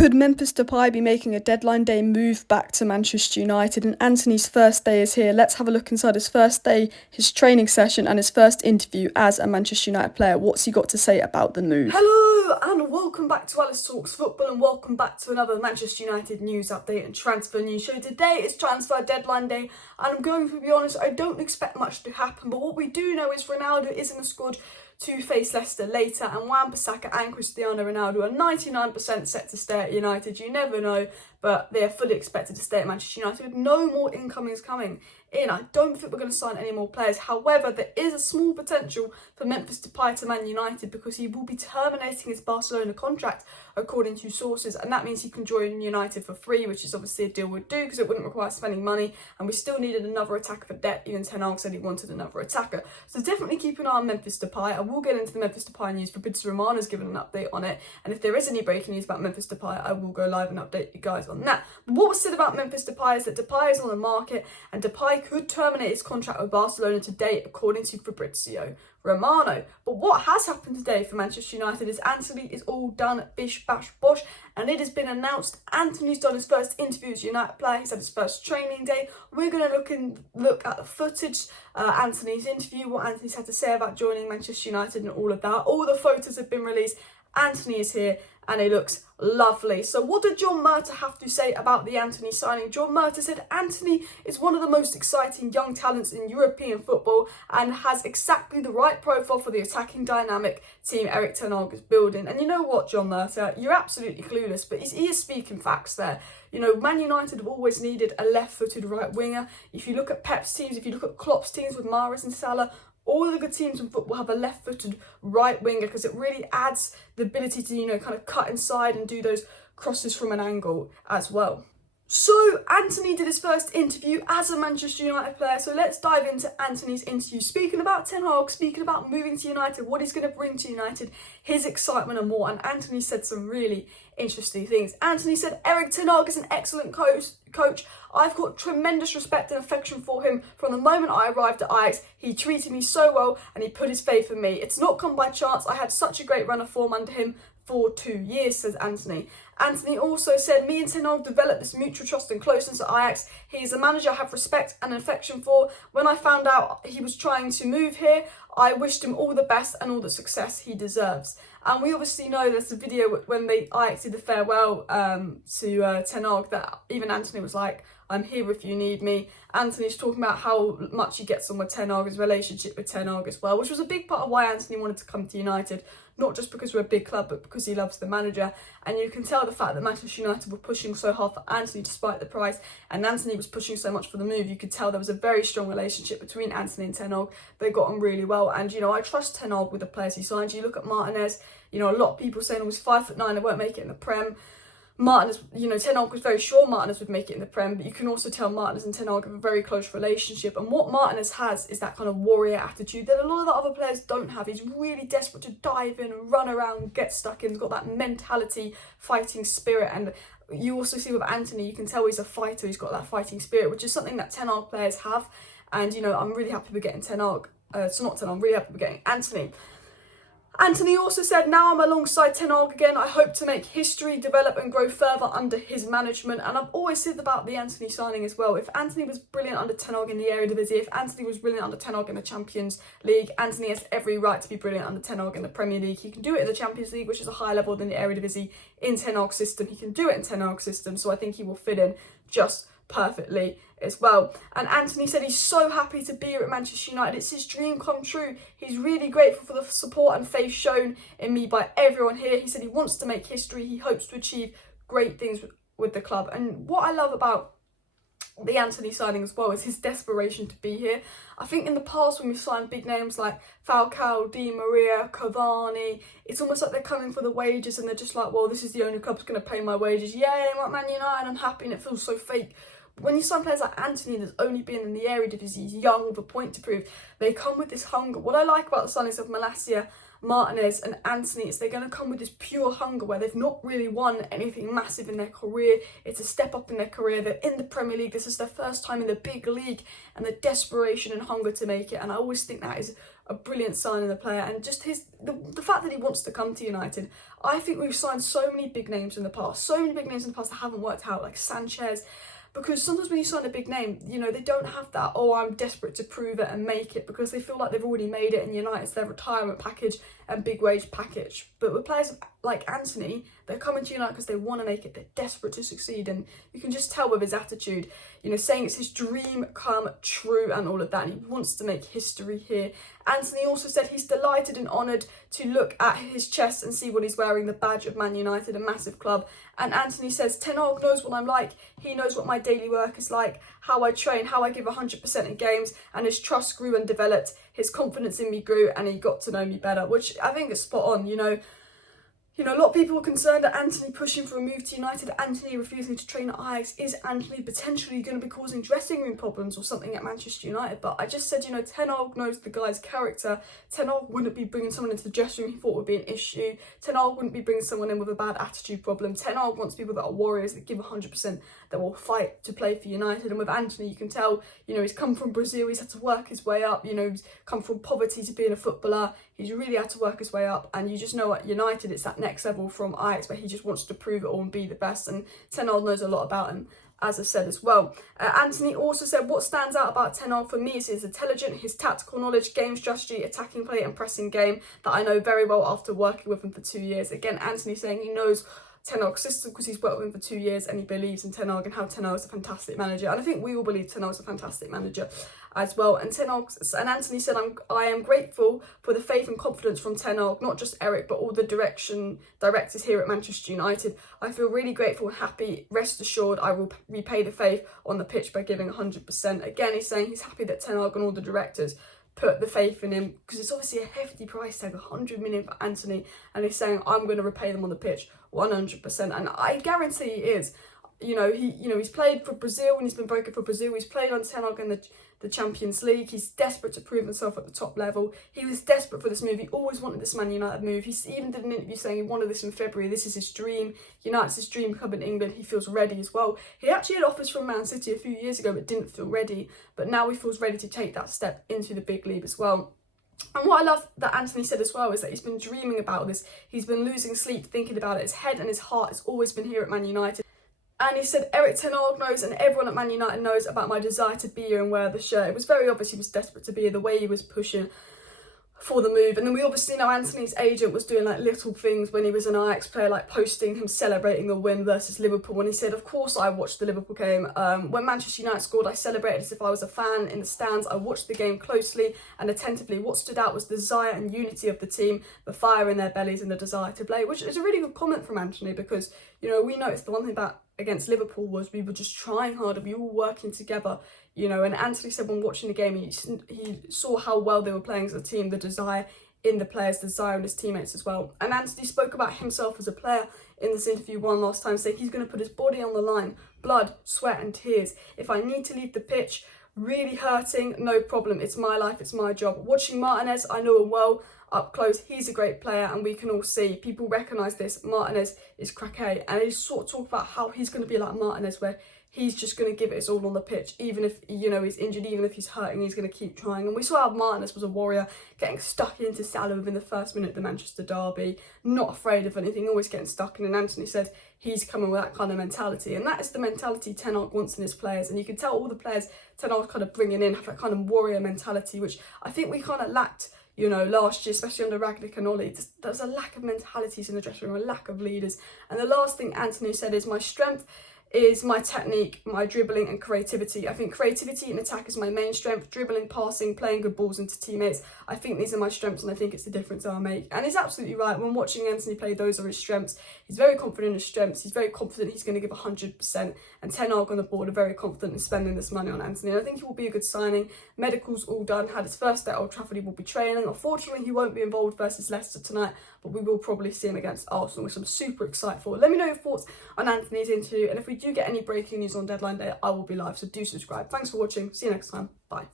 Could Memphis Depay be making a deadline day move back to Manchester United? And Antony's first day is here. Let's have a look inside his first day, his training session and his first interview as a Manchester United player. What's he got to say about the move? Hello and welcome back to Alice Talks Football and welcome back to another Manchester United news update and transfer news show. Today is transfer deadline day and I'm going to be honest, I don't expect much to happen, but what we do know is Ronaldo is in the squad to face Leicester later, and Wan-Bissaka and Cristiano Ronaldo are 99% set to stay at United. You never know, but they are fully expected to stay at Manchester United with no more incomings coming in. I don't think we're going to sign any more players. However, there is a small potential for Memphis Depay to Man United because he will be terminating his Barcelona contract according to sources, and that means he can join United for free, which is obviously a deal we'd do because it wouldn't require spending money, and we still needed another attacker for depth. Even Ten Hag said he wanted another attacker. So definitely keep an eye on Memphis Depay. I will get into the Memphis Depay news. FABRIZIO Romano's given an update on it, and if there is any breaking news about Memphis Depay, I will go live and update you guys on that. But what was said about Memphis Depay is that Depay is on the market and Depay could terminate his contract with Barcelona today, according to FABRIZIO Romano. But what has happened today for Manchester United is Antony is all done, bish bash bosh, and it has been announced Antony's done his first interview as a United player. He's had his first training day. We're going to look at the footage, Antony's interview, what Antony's had to say about joining Manchester United and all of that. All the photos have been released. Antony is here and it looks lovely. So what did John Murtough have to say about the Antony signing? John Murtough said Antony is one of the most exciting young talents in European football and has exactly the right profile for the attacking dynamic team ERIK Ten Hag is building. And you know what, John Murtough, you're absolutely clueless, but he is speaking facts there. You know, Man United have always needed a left-footed right winger. If you look at Pep's teams, if you look at Klopp's teams with Mahrez and Salah, all the good teams in football have a left-footed right winger because it really adds the ability to, you know, kind of cut inside and do those crosses from an angle as well. So Antony did his first interview as a Manchester United player. So let's dive into Antony's interview. Speaking about Ten Hag, speaking about moving to United, what he's going to bring to United, his excitement and more. And Antony said some really interesting things. Antony said, ERIK Ten Hag is an excellent coach. I've got tremendous respect and affection for him. From the moment I arrived at Ajax, he treated me so well and he put his faith in me. It's not come by chance. I had such a great run of form under him for 2 years, says Antony. Antony also said, me and Ten Hag developed this mutual trust and closeness at Ajax. He is a manager I have respect and affection for. When I found out he was trying to move here, I wished him all the best and all the success he deserves. And we obviously know there's a video when Ajax did the farewell to Ten Hag that even Antony was like, I'm here if you need me. Antony's talking about how much he gets on with Ten Hag, his relationship with Ten Hag as well, which was a big part of why Antony wanted to come to United, not just because we're a big club, but because he loves the manager. And you can tell the fact that Manchester United were pushing so hard for Antony despite the price, and Antony was pushing so much for the move. You could tell there was a very strong relationship between Antony and Ten Hag. They got on really well, and you know, I trust Ten Hag with the players he signed. You look at Martinez, you know, a lot of people saying he was 5'9", they won't make it in the Prem. Martinez, you know, Ten Hag was very sure Martinez would make it in the Prem, but you can also tell Martinez and Ten Hag have a very close relationship. And what Martinez has is that kind of warrior attitude that a lot of the other players don't have. He's really desperate to dive in, run around, get stuck in. He's got that mentality, fighting spirit. And you also see with Antony, you can tell he's a fighter. He's got that fighting spirit, which is something that Ten Hag players have. And, you know, I'm really happy we're getting Ten Hag. I'm really happy we're getting Antony. Antony also said, now I'm alongside Ten Hag again. I hope to make history, develop and grow further under his management. And I've always said about the Antony signing as well. If Antony was brilliant under Ten Hag in the Eredivisie, if Antony was brilliant under Ten Hag in the Champions League, Antony has every right to be brilliant under Ten Hag in the Premier League. He can do it in the Champions League, which is a higher level than the Eredivisie in Ten Hag's system. He can do it in Ten Hag's system. So I think he will fit in just perfectly as well. And Antony said he's so happy to be here at Manchester United. It's his dream come true. He's really grateful for the support and faith shown in me by everyone here. He said he wants to make history. He hopes to achieve great things with the club. And what I love about the Antony signing as well is his desperation to be here. I think in the past when we've signed big names like Falcao, Di Maria, Cavani, it's almost like they're coming for the wages and they're just like, well, this is the only club that's going to pay my wages. Yay, I'm at Man United, I'm happy, and it feels so fake. When you sign players like Antony that's only been in the Eredivisie, he's young with a point to prove, they come with this hunger. What I like about the signings of Malacia, Martinez and Antony is they're going to come with this pure hunger where they've not really won anything massive in their career. It's a step up in their career. They're in the Premier League. This is their first time in the big league and the desperation and hunger to make it. And I always think that is a brilliant signing the player, and just the fact that he wants to come to United. I think we've signed so many big names in the past, that haven't worked out, like Sanchez. Because sometimes when you sign a big name, you know, they don't have that, oh, I'm desperate to prove it and make it, because they feel like they've already made it, and United's their retirement package and big wage package. But with players like Antony, they're coming to United because they want to make it, they're desperate to succeed, and you can just tell with his attitude, you know, saying it's his dream come true and all of that, and he wants to make history here. Antony also said he's delighted and honoured to look at his chest and see what he's wearing, the badge of Man United, a massive club. And Antony says, Ten Hag knows what I'm like, he knows what my daily work is like, how I train, how I give 100% in games, and his trust grew and developed, his confidence in me grew, and he got to know me better, which I think is spot on. You know, a lot of people were concerned that Antony pushing for a move to United, Antony refusing to train at Ajax. Is Antony potentially going to be causing dressing room problems or something at Manchester United? But I just said, you know, Ten Hag knows the guy's character. Ten Hag wouldn't be bringing someone into the dressing room he thought would be an issue. Ten Hag wouldn't be bringing someone in with a bad attitude problem. Ten Hag wants people that are warriors, that give 100%, that will fight to play for United. And with Antony, you can tell, you know, he's come from Brazil, he's had to work his way up, you know, he's come from poverty to being a footballer. He's really had to work his way up, and you just know at United it's that next level from Ajax where he just wants to prove it all and be the best, and Ten Hag knows a lot about him, as I said as well. Antony also said, what stands out about Ten Hag for me is his intelligence, his tactical knowledge, game strategy, attacking play and pressing game that I know very well after working with him for 2 years. Again, Antony saying he knows Ten Hag's system because he's worked with him for 2 years, and he believes in Ten Hag and how Ten Hag is a fantastic manager. And I think we all believe Ten Hag is a fantastic manager as well. And Antony said, I am grateful for the faith and confidence from Ten Hag, not just ERIK, but all the directors here at Manchester United. I feel really grateful and happy. Rest assured, I will repay the faith on the pitch by giving 100%. Again, he's saying he's happy that Ten Hag and all the directors put the faith in him, because it's obviously a hefty price tag, 100 million for Antony, and he's saying I'm going to repay them on the pitch 100%, and I guarantee he is. He's played for Brazil and he's been very good for Brazil. He's played on Ten Hag in the Champions League. He's desperate to prove himself at the top level. He was desperate for this move. He always wanted this Man United move. He even did an interview saying he wanted this in February. This is his dream. United's his dream club in England. He feels ready as well. He actually had offers from Man City a few years ago but didn't feel ready. But now he feels ready to take that step into the big league as well. And what I love that Antony said as well is that he's been dreaming about this. He's been losing sleep thinking about it. His head and his heart has always been here at Man United. And he said, Erik Ten Hag knows and everyone at Man United knows about my desire to be here and wear the shirt. It was very obvious he was desperate to be here, the way he was pushing for the move. And then we obviously know Antony's agent was doing like little things when he was an Ajax player, like posting him celebrating the win versus Liverpool. And he said, of course I watched the Liverpool game. When Manchester United scored, I celebrated as if I was a fan in the stands. I watched the game closely and attentively. What stood out was the desire and unity of the team, the fire in their bellies and the desire to play, which is a really good comment from Antony, because, you know, we noticed the one thing about against Liverpool was we were just trying harder, we were all working together, you know. And Antony said when watching the game, he saw how well they were playing as a team, the desire in the players, the desire in his teammates as well. And Antony spoke about himself as a player in this interview one last time, saying he's going to put his body on the line, blood, sweat and tears. If I need to leave the pitch, really hurting, no problem, it's my life, it's my job. Watching Martinez, I know him well up close, he's a great player, and we can all see, people recognise this, Martinez is craquet, and he sort of talk about how he's going to be like Martinez, where he's just going to give it his all on the pitch, even if, you know, he's injured, even if he's hurting, he's going to keep trying. And we saw how Martinez was a warrior, getting stuck into Salah within the first minute of the Manchester derby, not afraid of anything, always getting stuck in. And Antony said he's coming with that kind of mentality, and that is the mentality Ten Hag wants in his players. And you can tell all the players Ten Hag's kind of bringing in have that kind of warrior mentality, which I think we kind of lacked, you know, last year, especially under Ragnick and Ollie. There was a lack of mentalities in the dressing room, a lack of leaders. And the last thing Antony said is, my strength is my technique, my dribbling and creativity. I think creativity in attack is my main strength. Dribbling, passing, playing good balls into teammates. I think these are my strengths, and I think it's the difference I'll make. And he's absolutely right. When watching Antony play, those are his strengths. He's very confident in his strengths. He's very confident he's going to give 100%. And Ten Hag on the board are very confident in spending this money on Antony. And I think he will be a good signing. Medical's all done. Had his first day at Old Trafford. He will be training. Unfortunately, he won't be involved versus Leicester tonight, but we will probably see him against Arsenal, which I'm super excited for. Let me know your thoughts on Antony's interview, and if we do get any breaking news on deadline day, I will be live, so do subscribe. Thanks for watching. See you next time. Bye.